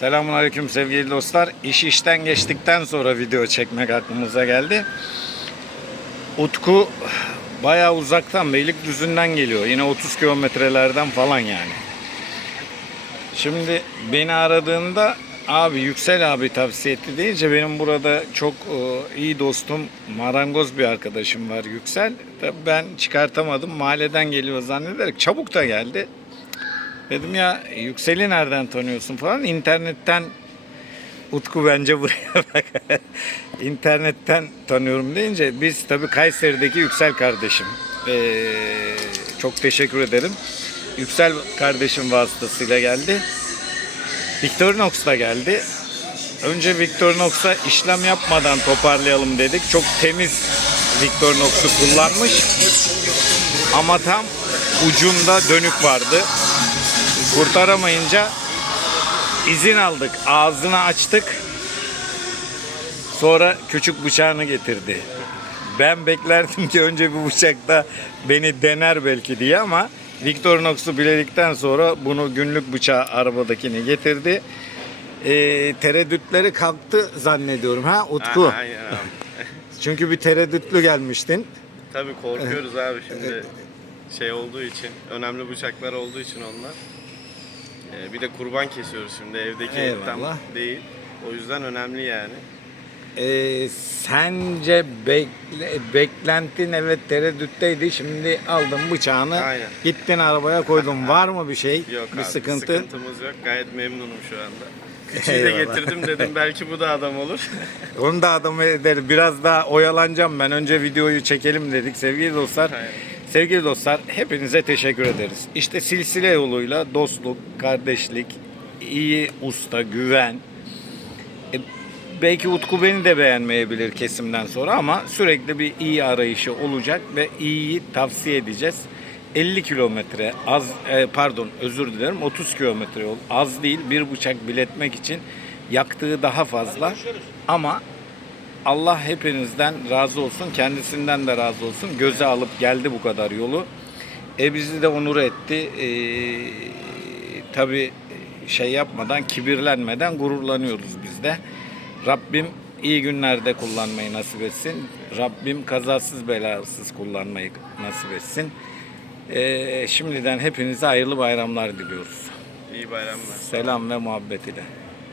Selamun Aleyküm sevgili dostlar. İş işten geçtikten sonra video çekmek aklımıza geldi. Utku bayağı uzaktan Beylikdüzü'nden geliyor. Yine 30 kilometrelerden falan yani. Şimdi beni aradığında abi Yüksel abi tavsiye etti deyince benim burada çok e, iyi dostum marangoz bir arkadaşım var Yüksel. Tabii Ben çıkartamadım mahalleden geliyor zannederek çabuk da geldi. Dedim ya Yüksel'i nereden tanıyorsun falan. İnternetten Utku bence buraya bak. İnternetten tanıyorum deyince biz tabii Kayseri'deki Yüksel kardeşim. Ee, çok teşekkür ederim. Yüksel kardeşim vasıtasıyla geldi. Victorinox da geldi. Önce Victorinox'a işlem yapmadan toparlayalım dedik. Çok temiz Victorinox'u kullanmış. Ama tam ucunda dönük vardı. Kurtaramayınca izin aldık. Ağzını açtık. Sonra küçük bıçağını getirdi. Ben beklerdim ki önce bu bıçakta beni dener belki diye ama Victorinox'u biledikten sonra bunu günlük bıçağı arabadakini getirdi. Ee, tereddütleri kalktı zannediyorum ha Utku. Aha, Aynen abi. Çünkü bir tereddütlü gelmiştin. Tabii korkuyoruz abi şimdi şey olduğu için, önemli bıçaklar olduğu için onlar. Ee, bir de kurban kesiyoruz şimdi evdeki Eyvallah. etten değil. O yüzden önemli yani. Ee, sence bekle, beklentin evet tereddütteydi. Şimdi aldın bıçağını, Aynen. gittin arabaya koydun. Var mı bir şey? Yok bir abi sıkıntı? sıkıntımız yok. Gayet memnunum şu anda. Küçüğü de Eyvallah. getirdim dedim belki bu da adam olur. Onu da adam eder. Biraz daha oyalanacağım ben. Önce videoyu çekelim dedik sevgili dostlar. Aynen. Sevgili dostlar hepinize teşekkür ederiz. İşte silsile yoluyla dostluk, kardeşlik, iyi usta, güven. E, belki Utku beni de beğenmeyebilir kesimden sonra ama sürekli bir iyi arayışı olacak ve iyiyi tavsiye edeceğiz. 50 kilometre az e, pardon özür dilerim 30 kilometre yol az değil bir bıçak biletmek için yaktığı daha fazla ama Allah hepinizden razı olsun, kendisinden de razı olsun. Göze alıp geldi bu kadar yolu. E bizi de onur etti. E, tabii şey yapmadan, kibirlenmeden gururlanıyoruz biz de. Rabbim iyi günlerde kullanmayı nasip etsin. Rabbim kazasız belasız kullanmayı nasip etsin. E, şimdiden hepinize hayırlı bayramlar diliyoruz. İyi bayramlar. Selam ve muhabbet ile.